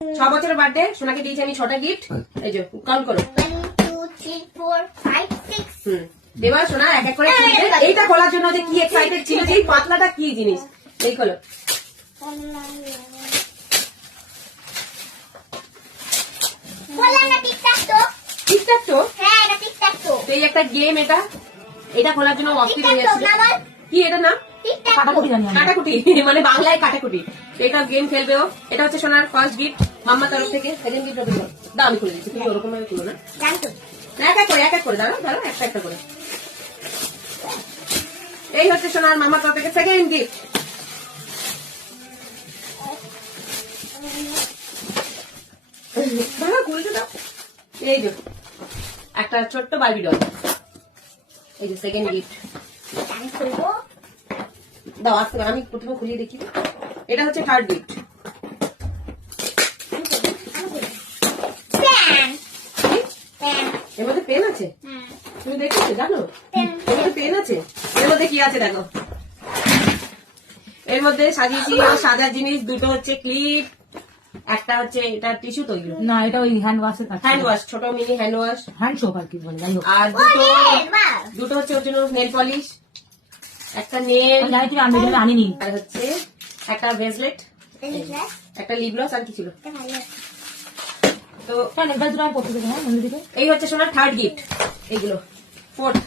6 বছরের বার্থডে সোনাকে দিয়েছি আমি 6টা গিফট। এই যে কাউন্ট করো। 1 2 3 4 5 6। এবার সোনা এক এক করে খুলবে। এইটা খোলার জন্য যে কি এক্সাইটেড ছিল, যে এই পাতলাটা কি জিনিস, এই খোলো। বললাম না টিকটাক তো। ঠিকঠাক তো? হ্যাঁ এটা টিকটাক তো। তো এই একটা গেম, এটা খোলার জন্য অস্থির হয়ে যাচ্ছে। কি এটা নাম? টিকটাক কাটাকুটি জানি আমি। কাটাকুটি, মানে বাংলায় কাটাকুটি। তো এটা গেম খেলবে ও। এটা হচ্ছে সোনার ফার্স্ট গিফট মাম্মা তরফ থেকে। সেকেন্ড গিফট ওকে দাও, আমি খুলে দিচ্ছি, তুমি ওরকম ভাবে খুলো না। জানতো। এক এক করে দাঁড়াও দাঁড়াও, একটা একটা করে। এই হচ্ছে সোনার মাম্মা তরফ থেকে সেকেন্ড গিফট। দাঁড়াও খুলতে দাও। এই যে একটা ছোট্ট বারবি ডল। এই যে সেকেন্ড গিফট। আমি খুলবো। দাও আসতে পারে, আমি প্রথমে খুলিয়ে দেখি। এটা হচ্ছে থার্ড গিফট। Pan pan. এর মধ্যে পেন আছে, হ্যাঁ তুমি দেখেছো জানো? পেন। এর মধ্যে পেন আছে। এর মধ্যে কি আছে দেখো। এর মধ্যে সাজিয়েছি সাজার জিনিস। দুটো হচ্ছে ক্লিপ, একটা হচ্ছে এটা টিস্যু তৈরি, না এটা ওই হ্যান্ড ওয়াশের কাজ। হ্যান্ড ওয়াশ, ছোট mini hand wash. Hand soap আর কি বলে, যাই হোক। আর দুটো হচ্ছে ওর জন্য নেল পলিশ, একটা নেল, আমি জানি তুমি আনবে, আমি আনিনি। আর হচ্ছে একটা ব্রেসলেট, একটা লিপ গ্লস, আর কি ছিল। তো কেন এবার দুটো আমি পড়তে দেবো, হ্যাঁ মন্দির দিকে। এই হচ্ছে সোনার থার্ড গিফট। এইগুলো ফোর্থ।